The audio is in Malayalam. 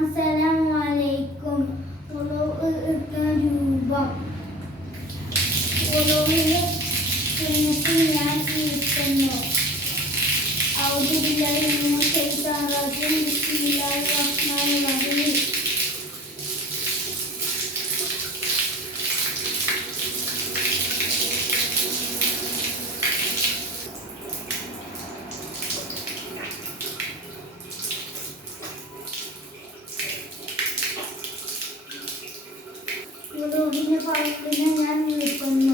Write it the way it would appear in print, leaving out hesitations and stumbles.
അസ്സലാമലൈക്കും. രൂപം ഉളൂഹിന്റെ സുന്നത്തിൽ ഞാൻ ഇരിക്കുന്നു. അഊദു ബില്ലാഹി മിനശ് ശൈത്വാനിർ റജീം. ബിസ്മില്ലാഹിർ റഹ്മാനിർ റഹീം. ഉളൂഹിന്റെ ഫർദിനെ ഞാൻ വിളിക്കുന്നു.